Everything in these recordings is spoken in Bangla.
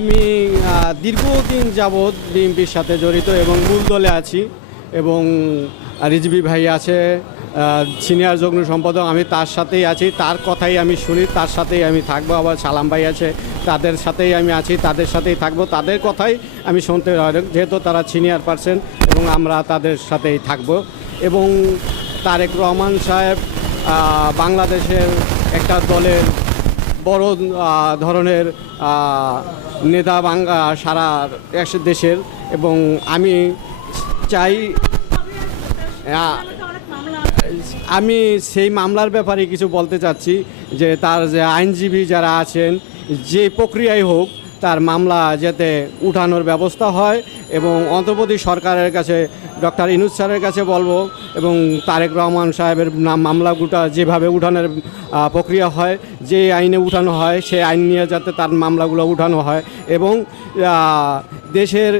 আমি দীর্ঘদিন যাবৎ বিএনপির সাথে জড়িত এবং মূল দলে আছি এবং রিজবি ভাই আছে সিনিয়র যুগ্ম সম্পাদক, আমি তার সাথেই আছি। তার কথাই আমি শুনি, তার সাথেই আমি থাকব। আবার সালাম ভাই আছে, তাদের সাথেই আমি আছি, তাদের সাথেই থাকব। তাদের কথাই আমি শুনতে যেহেতু তারা সিনিয়র পার্সন এবং আমরা তাদের সাথেই থাকব। এবং তারেক রহমান সাহেব বাংলাদেশের একটা দলের বড় ধরনের নেতা বাংলা সারা দেশের এবং আমি চাই আমি সেই মামলার ব্যাপারে কিছু বলতে চাচ্ছি যে তার যে আইনজীবী যারা আছেন, যে প্রক্রিয়ায় হোক, তার মামলা যাতে উঠানোর ব্যবস্থা হয় এবং অন্তর্বর্তী সরকারের কাছে ডক্টর ইনুজ স্যারের কাছে বলব এবং তারেক রহমান সাহেবের নাম মামলাগুটা যেভাবে উঠানের প্রক্রিয়া হয়, যে আইনে উঠানো হয় সেই আইন নিয়ে যাতে তার মামলাগুলো উঠানো হয় এবং দেশের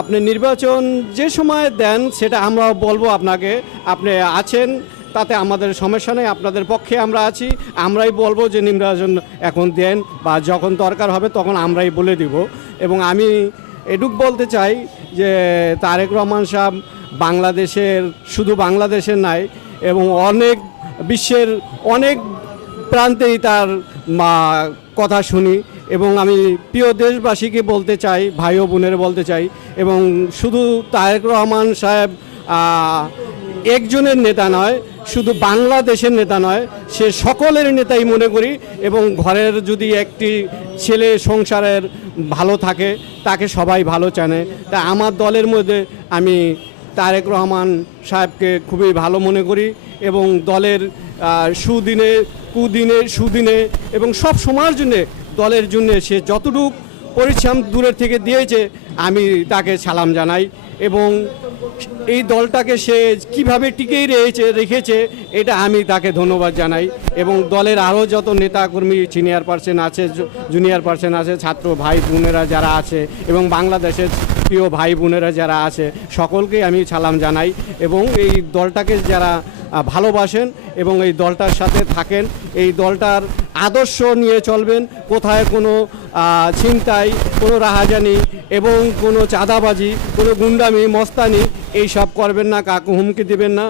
আপনি নির্বাচন যে সময় দেন সেটা আমরা বলব আপনাকে, আপনি আছেন, তাতে আমাদের সমস্যা নেই, আপনাদের পক্ষে আমরা আছি, আমরাই বলব যে নির্বাচন এখন দেন বা যখন দরকার হবে তখন আমরাই বলে দিব এবং আমি এটুক বলতে চাই যে তারেক রহমান সাহেব বাংলাদেশের, শুধু বাংলাদেশের নাই, এবং অনেক বিশ্বের অনেক প্রান্তেই তার কথা শুনি। এবং আমি প্রিয় দেশবাসীকে বলতে চাই, ভাই ও বোনের বলতে চাই, এবং শুধু তারেক রহমান সাহেব একজনের নেতা নয়, শুধু বাংলাদেশের নেতা নয়, সে সকলের নেতাই মনে করি এবং ঘরের যদি একটি ছেলে সংসারের ভালো থাকে, তাকে সবাই ভালো চানে তা আমার দলের মধ্যে আমি তারেক রহমান সাহেবকে খুবই ভালো মনে করি এবং দলের সুদিনে, কুদিনে, সুদিনে এবং সব সময়ের জন্যে দলের জন্য সে যতটুক পরিশ্রম দূরের থেকে দিয়েছে আমি তাকে সালাম জানাই এবং এই দলটাকে সে কীভাবে টিকেই রয়েছে, রেখেছে, এটা আমি তাকে ধন্যবাদ জানাই এবং দলের আরও যত নেতাকর্মী সিনিয়র পার্সন আছে জুনিয়র পার্সন আছে, ছাত্র ভাই বোনেরা যারা আছে এবং বাংলাদেশের প্রিয় ভাই বোনেরা যারা আছে সকলকেই আমি সালাম জানাই এবং এই দলটাকে যারা ভালোবাসেন এবং এই দলটার সাথে থাকেন, এই দলটার আদর্শ নিয়ে চলবেন, কোথায় কোনো ছিনতাই, কোনো রাহাজানি এবং কোনো চাঁদাবাজি, কোনো গুন্ডামি, মস্তানি এই সব করবেন না কাকু হুমকি দিবেন না।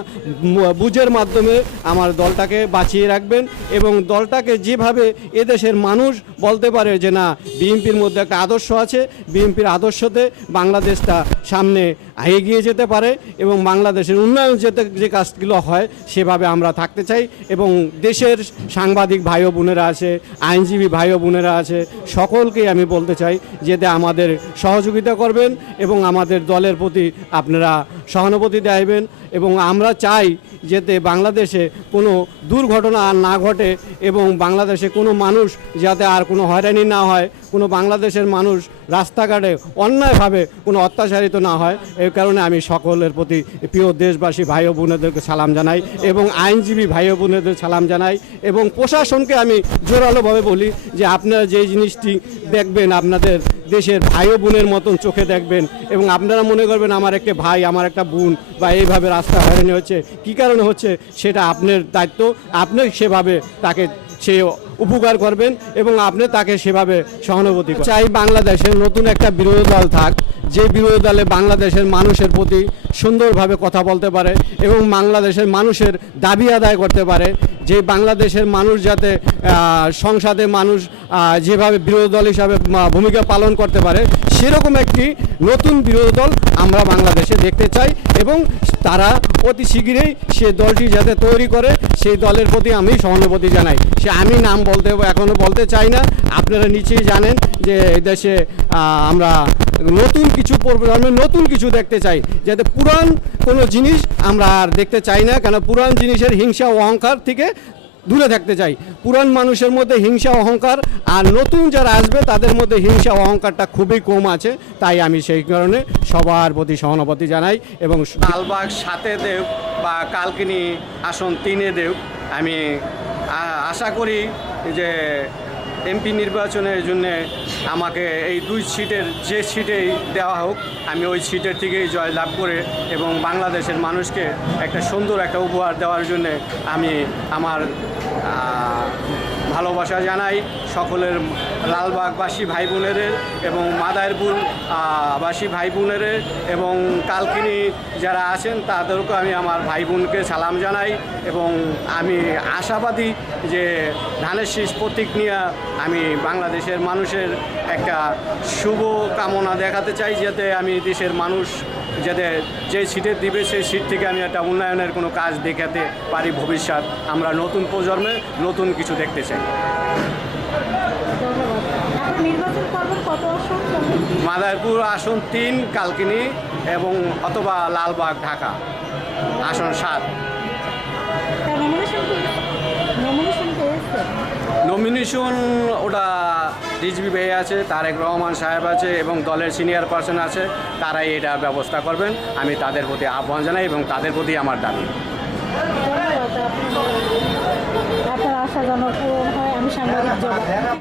বুঝের মাধ্যমে আমার দলটাকে বাঁচিয়ে রাখবেন এবং দলটাকে যেভাবে এদেশের মানুষ বলতে পারে যে না, বিএনপির মধ্যে একটা আদর্শ আছে, বিএনপির আদর্শতে বাংলাদেশটা সামনে এগিয়ে যেতে পারে এবং বাংলাদেশের উন্নয়ন যেতে যে কাজগুলো হয়, সেভাবে আমরা থাকতে চাই এবং দেশের সাংবাদিক ভাই বোনেরা আছে, আইনজীবী ভাই বোনেরা আছে সকলকেই আমি বলতে চাই যে আমাদের সহযোগিতা করবেন এবং আমাদের দলের প্রতি আপনারা সহানুভূতি দেবেন এবং আমরা চাই যাতে বাংলাদেশে কোনো দুর্ঘটনা আর না ঘটে এবং বাংলাদেশে কোনো মানুষ যাতে আর কোনো হয়রানি না হয়, কোনো বাংলাদেশের মানুষ রাস্তাঘাটে অন্যায়ভাবে কোনো অত্যাচারিত না হয়, এই কারণে আমি সকলের প্রতি প্রিয় দেশবাসী, ভাই বোনেদেরকে সালাম জানাই এবং আইনজীবী ভাই বোনেদের সালাম জানাই এবং প্রশাসনকে আমি জোরালোভাবে বলি যে আপনারা যে জিনিসটি দেখবেন আপনাদের দেশের ভাই ও বোনের মতন চোখে দেখবেন এবং আপনারা মনে করবেন আমার একটা ভাই, আমার একটা বোন বা এইভাবে রাস্তা হয়রানি হচ্ছে। কী কারণে হচ্ছে? সেটা আপনার দায়িত্ব। আপনি সেভাবে তাকে সে উপকার করবেন এবং আপনি তাকে সেভাবে সহানুভূতি চাই বাংলাদেশের নতুন একটা বিরোধী দল থাক, যে বিরোধী দলে বাংলাদেশের মানুষের প্রতি সুন্দরভাবে কথা বলতে পারে এবং বাংলাদেশের মানুষের দাবি আদায় করতে পারে। যে বাংলাদেশের মানুষ যাতে সংসদে মানুষ যেভাবে বিরোধী দল হিসাবে ভূমিকা পালন করতে পারে, সেরকম একটি নতুন বিরোধী দল আমরা বাংলাদেশে দেখতে চাই এবং তারা অতি শীঘ্রই সে দলটি যাতে তৈরি করে, সেই দলের প্রতি আমি সহানুভূতি জানাই। সে আমি নাম বলতে এখনও বলতে চাই না। আপনারা নিচেই জানেন যে দেশে আমরা নতুন কিছু প্রজন্মের নতুন কিছু দেখতে চাই। যাতে পুরান কোনো জিনিস আমরা আর দেখতে চাই না, কেন পুরান জিনিসের হিংসা ও অহংকার থেকে দূরে থাকতে চাই। পুরান মানুষের মধ্যে হিংসা, অহংকার আর নতুন যারা আসবে তাদের মধ্যে হিংসা, অহংকারটা খুবই কম আছে। তাই আমি সেই কারণে সবার প্রতি সহানুভূতি জানাই এবং লালবাগ সাথে দেব বা কালকিনি আসন তিনে দেব। আমি আশা করি যে এমপি নির্বাচনের জন্যে আমাকে এই দুই সিটের, যে সিটেই দেওয়া হোক, আমি ওই সিটের থেকেই জয় লাভ করে এবং বাংলাদেশের মানুষকে একটা সুন্দর একটা উপহার দেওয়ার জন্যে আমি আমার ভালোবাসা জানাই সকলের লালবাগবাসী ভাই বোনের এবং মাদারপুর বাসী ভাই বোনের এবং কালকিনি যারা আছেন তাদেরকে আমি আমার ভাই বোনকে সালাম জানাই এবং আমি আশাবাদী যে ধানের শীষ প্রতীক নিয়ে আমি বাংলাদেশের মানুষের একটা শুভ কামনা দেখাতে চাই যাতে আমি দেশের মানুষ যাতে যে সিটে দিবে সেই সিট থেকে আমি একটা উন্নয়নের কোনো কাজ দেখাতে পারি ভবিষ্যৎ। আমরা নতুন প্রজন্মে নতুন কিছু দেখতে চাই। মাদারপুর আসন তিন কালকিনি এবং অথবা লালবাগ ঢাকা। আসন সাত। নমিনেশন ওটা রিজবি ভাই আছে, তারেক রহমান সাহেব আছে এবং দলের সিনিয়র পার্সন আছে, তারাই এটা ব্যবস্থা করবেন। আমি তাদের প্রতি আহ্বান জানাই এবং তাদের প্রতি আমার দাবি। আমি সাংবাদিক